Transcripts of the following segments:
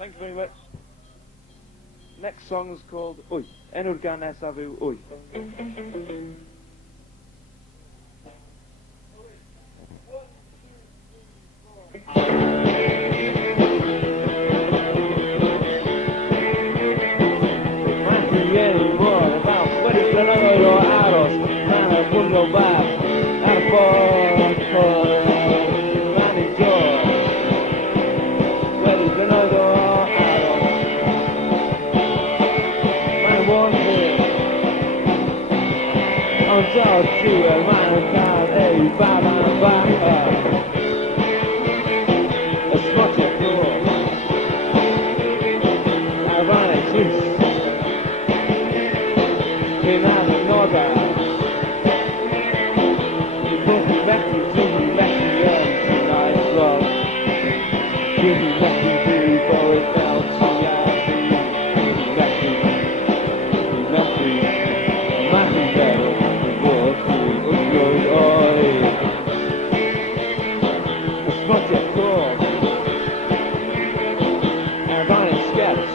Thank you very much. Next song is called Wy. Enw'r gan nesaf yw Wy. Mae'n rhieni mor about wedi blynyddoedd o aros mewn y bwnglo bach ar ffordd fan i dod. Wedi blynyddoedd o aros mae'n wondr ond o'r diwedd mae'n cael ei baban yn bach ysmotiau clwb arfannau trist Fi'n ar y nodau I fod yn methu, dwi'n methu yn tonight vlog Dwi'n methu byw bywyd fel tonight Dwi'n methu Methu fel fod dwi'n wrthod oed Ysmotiau clwb arfannau sketch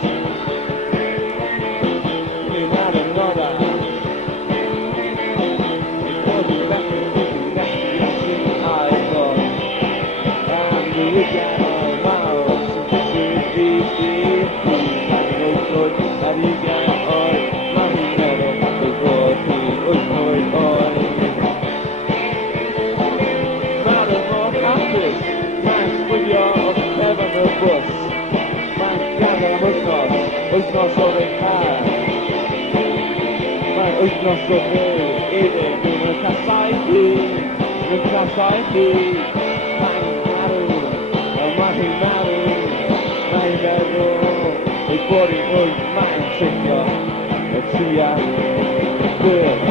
Fi'n ar y nodau Wythnos o'r ein car Mae'n wythnos o fyw iddyn nhw'n casau chi Mae'n casau chi Mae'n marw Mae hi'n marw Mae'n meddwl Ei bod hi'n wyth Mae'n tigio Y tua Gwyl